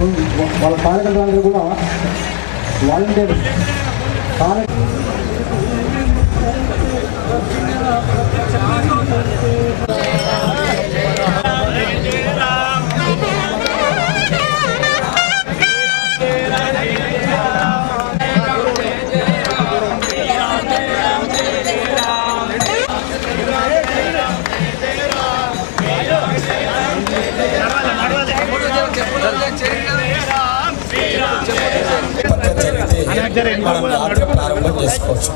వాళ్ళ కార్యకర్తలందరూ కూడా వాలంటీర్ కార్య మనం యాత్ర ప్రారంభం చేసుకోవచ్చు.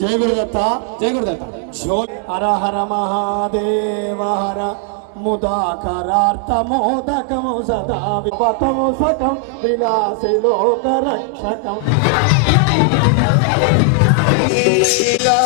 జయ గురుదత్త జయ గురుదత్త హర హర మహాదేవ హర. ముదాకరార్థమోదకము సదా విపతము సకం. విలాసి లోక Sega.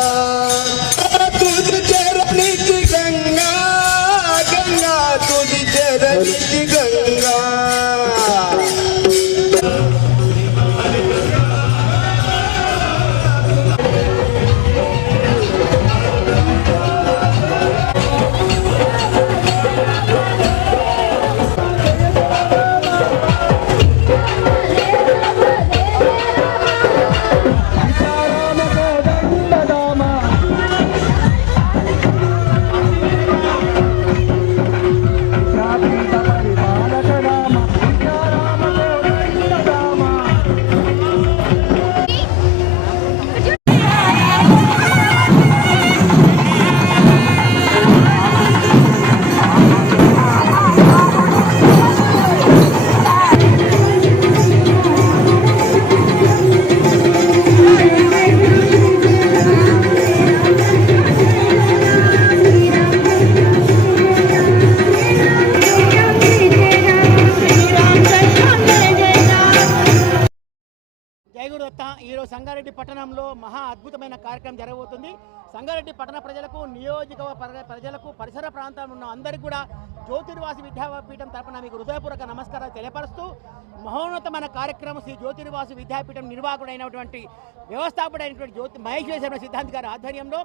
సంగారెడ్డి మహా అద్భుతమైన కార్యక్రమం జరగబోతుంది. సంగారెడ్డి పట్టణ ప్రజలకు నియోజకవర్గ ప్రజలకు పరిసర ప్రాంతంలో ఉన్న అందరికీ కూడా జ్యోతిర్వాసి విద్యాపీఠం తరపున మీకు హృదయపూర్వక నమస్కారాలు తెలియపరుస్తూ మహోన్నతమైన కార్యక్రమం శ్రీ జ్యోతిర్వాసి విద్యాపీఠం నిర్వాహకుడైనటువంటి వ్యవస్థాపకుడైనటువంటి జ్యోతి మహేశ్వర సిద్ధాంత్ గారి ఆధ్వర్యంలో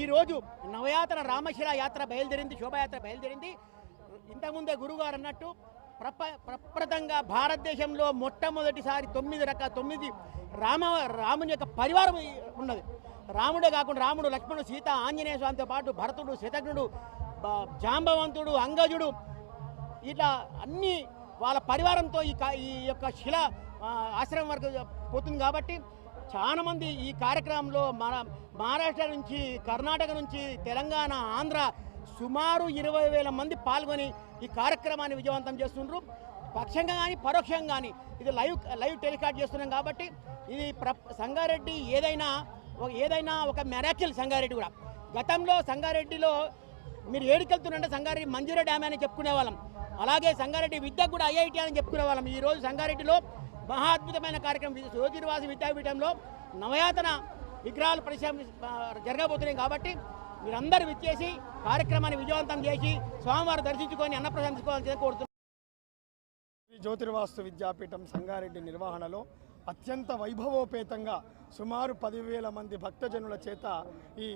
ఈ రోజు నవయాత్ర రామశిల యాత్ర బయలుదేరింది శోభాయాత్ర బయలుదేరింది. ఇంతకుముందే గురుగారు అన్నట్టు ప్రప ప్రప్రదంగా భారతదేశంలో మొట్టమొదటిసారి తొమ్మిది రకాల తొమ్మిది రామ రాముని యొక్క పరివారం ఉన్నది. రాముడే కాకుండా రాముడు లక్ష్మణుడు సీత ఆంజనేయ స్వామితో పాటు భరతుడు శతఘ్నుడు జాంబవంతుడు అంగజుడు ఇట్లా అన్ని వాళ్ళ పరివారంతో ఈ కా- ఈ యొక్క శిల ఆశ్రమం వరకు పోతుంది కాబట్టి చాలామంది ఈ కార్యక్రమంలో మన మహారాష్ట్ర నుంచి కర్ణాటక నుంచి తెలంగాణ ఆంధ్ర సుమారు ఇరవై వేల మంది పాల్గొని ఈ కార్యక్రమాన్ని విజయవంతం చేస్తుండ్రు. పక్షంగా కానీ పరోక్షంగా కానీ ఇది లైవ్ లైవ్ టెలికాస్ట్ చేస్తున్నాం కాబట్టి ఇది ప్ర సంగారెడ్డి ఏదైనా ఒక- ఏదైనా ఒక మెరాకిల్ సంగారెడ్డి కూడా. గతంలో సంగారెడ్డిలో మీరు ఏడికెళ్తున్నారంటే సంగారెడ్డి మంజూరా డ్యామ్ అని చెప్పుకునే వాళ్ళం. అలాగే సంగారెడ్డి విద్య కూడా ఐఐటి అని చెప్పుకునే వాళ్ళం. ఈ రోజు సంగారెడ్డిలో మహా అద్భుతమైన కార్యక్రమం ఇది జ్యోతిర్వాసి విద్యాపీఠంలో నవయాతన విగ్రహాలు పరిశ్రమ జరగబోతున్నాయి కాబట్టి మీరందరూ విచ్చేసి కార్యక్రమాన్ని విజయవంతం చేసి స్వామివారు దర్శించుకొని అన్నప్రసాదం తీసుకోవాలని కోరుతున్నాను శ్రీ జ్యోతిర్వాస్తు విద్యాపీఠం సంగారెడ్డి నిర్వహణలో అత్యంత వైభవోపేతంగా సుమారు పదివేల మంది భక్తజనుల చేత ఈ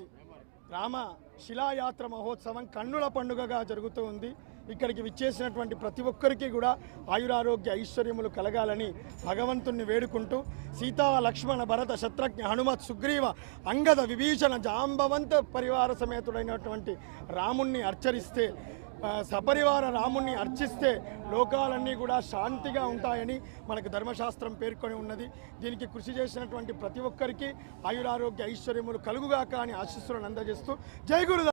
రామ శిలాయాత్ర మహోత్సవం కన్నుల పండుగగా జరుగుతూ ఉంది. ఇక్కడికి విచ్చేసినటువంటి ప్రతి ఒక్కరికి కూడా ఆయురారోగ్య ఐశ్వర్యములు కలగాలని భగవంతుణ్ణి వేడుకుంటూ సీతా లక్ష్మణ భరత శత్రుఘ్న హనుమత్ సుగ్రీవ అంగద విభీషణ జాంబవంత పరివార సమేతుడైనటువంటి రాముణ్ణి అర్చరిస్తే సపరివార రాముణ్ణి అర్చిస్తే లోకాలన్నీ కూడా శాంతిగా ఉంటాయని మనకు ధర్మశాస్త్రం పేర్కొని ఉన్నది. దీనికి కృషి చేసినటువంటి ప్రతి ఒక్కరికి ఆయురారోగ్య ఐశ్వర్యములు కలుగుగాక అని ఆశిస్సులను అందజేస్తూ జై గురు